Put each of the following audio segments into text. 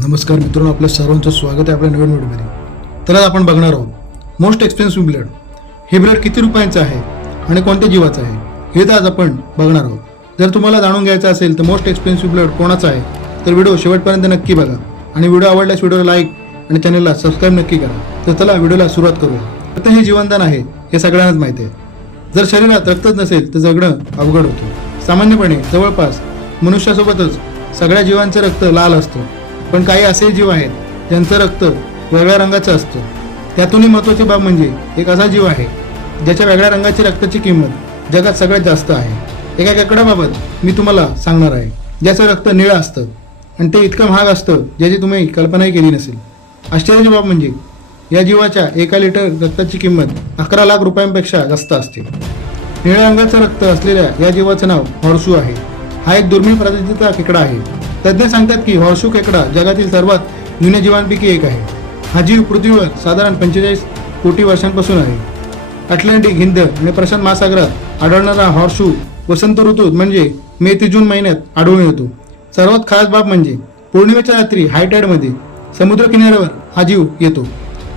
नमस्कार मित्रांनो, आपल्या सर्वांचं स्वागत आहे आपल्या नवीन व्हिडिओमध्ये। तर आज आपण बघणार आहोत मोस्ट एक्सपेन्सिव्ह ब्लड। हे ब्लड किती रुपयांचं आहे आणि कोणत्या जीवाचं आहे हे तर आज आपण बघणार आहोत। जर तुम्हाला जाणून घ्यायचं असेल तर मोस्ट एक्सपेन्सिव्ह ब्लड कोणाचं आहे तर व्हिडिओ शेवटपर्यंत नक्की बघा आणि व्हिडिओ आवडल्यास व्हिडिओला लाईक आणि चॅनलला सबस्क्राईब नक्की करा। तर चला व्हिडिओला सुरुवात करूया। आता हे जीवनदान आहे हे सगळ्यांनाच माहिती आहे। जर शरीरात रक्तच नसेल तर जगणं अवघड होतं। सामान्यपणे जवळपास मनुष्यासोबतच सगळ्या जीवांचं रक्त लाल असतं, पण काही असे जीव आहेत ज्यांचं रक्त वेगळ्या रंगाचं असतं। त्यातूनही महत्त्वाची बाब म्हणजे एक असा जीव आहे ज्याच्या वेगळ्या रंगाची रक्ताची किंमत जगात सगळ्यात जास्त आहे। एका खेकड्याबाबत मी तुम्हाला सांगणार आहे ज्याचं रक्त निळं असतं आणि ते इतकं महाग असतं ज्याची तुम्ही कल्पनाही केली नसेल। आश्चर्याची बाब म्हणजे या जीवाच्या 1 लिटर रक्ताची किंमत 11 लाख रुपयांपेक्षा जास्त असते। निळ्या रंगाचं रक्त असलेल्या या जीवाचं नाव हॉर्सू आहे। हा एक दुर्मिळ प्रजातीचा खेकडा आहे। तज्ज्ञ सांगतात की हॉर्सू खेकडा जगातील सर्वात जुन्या जीवांपैकी एक आहे। हा जीव पृथ्वीवर साधारण 45 कोटी वर्षांपासून आहे। अटलांटिक, हिंद आणि प्रशांत महासागरात आढळणारा हॉर्सू वसंत ऋतूत म्हणजे मे ते जून महिन्यात आढळून येतो। सर्वात खास बाब म्हणजे पौर्णिमेच्या रात्री हायटाईडमध्ये समुद्रकिनाऱ्यावर हा जीव येतो।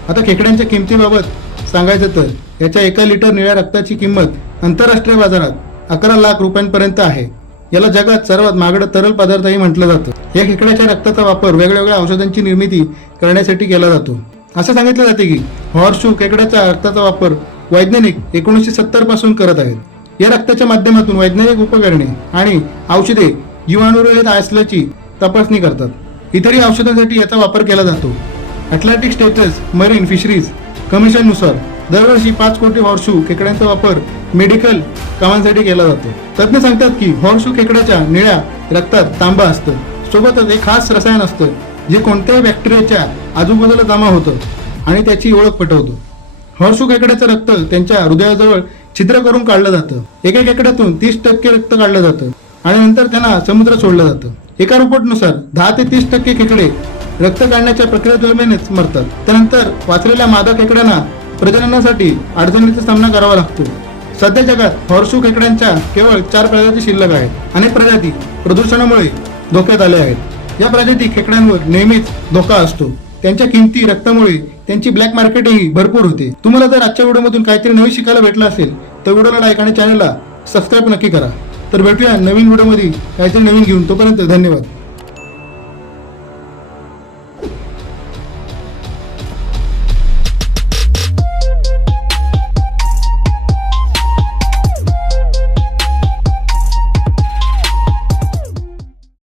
आता खेकड्यांच्या किमतीबाबत सांगायचं तर याच्या 1 लिटर निळ्या रक्ताची किंमत आंतरराष्ट्रीय बाजारात 11 लाख रुपयांपर्यंत आहे। याला जगात सर्वात महागडं तरल पदार्थही म्हटलं जातं। या खेकड्याच्या रक्ताचा वापर वेगवेगळ्या औषधांची निर्मिती करण्यासाठी केला जातो। असं सांगितलं जाते की हॉर्सशू खेकड्याच्या रक्ताचा वापर वैज्ञानिक 1970 पासून करत आहेत। या रक्ताच्या माध्यमातून वैज्ञानिक उपकरणे आणि औषधे जीवाणुरहित असल्याची तपासणी करतात। इतरही औषधांसाठी याचा वापर केला जातो। अटलांटिक स्टेट्स मरीन फिशरीज कमिशननुसार दरवर्षी 5 कोटी हॉर्सशू खेकड्यांचा वापर मेडिकल कामांसाठी केला जातो। तज्ज्ञ सांगतात की हॉर्सशू खेकड्याच्या निळ्या रक्तात तांबा असतं, सोबतच एक खास रसायन असतं जे कोणत्याही बॅक्टेरियाच्या आजूबाजूला जमा होतं आणि त्याची ओळख पटवतं। हॉर्सशू खेकड्याचं रक्त त्यांच्या हृदयाजवळ छिद्र करून काढलं जातं। एका खेकड्यातून 30% रक्त काढलं जातं आणि नंतर त्यांना समुद्रात सोडलं जातं। एका रिपोर्टनुसार 10 ते 30% खेकडे रक्त काढण्याच्या प्रक्रियेदरम्यानच मरतात। त्यानंतर वाचलेल्या मादा खेकड्यांना प्रजननासाठी अडचणीचा सामना करावा लागतो। सध्या जगात हॉर्सशू खेकड्यांच्या केवळ 4 प्रजाती शिल्लक आहेत। अनेक प्रजाती प्रदूषणामुळे धोक्यात आल्या आहेत। या प्रजाती खेकड्यांवर नेहमीच धोका असतो। त्यांच्या किमती, रक्तामुळे त्यांची ब्लॅक मार्केटिंग भरपूर होते। तुम्हाला जर आजच्या व्हिडिओमधून काहीतरी नवीन शिकायला भेटलं असेल तर व्हिडिओला लाईक आणि चॅनलला सबस्क्राईब नक्की करा। तर भेटूया नवीन व्हिडिओमध्ये काहीतरी नवीन घेऊन। तोपर्यंत धन्यवाद।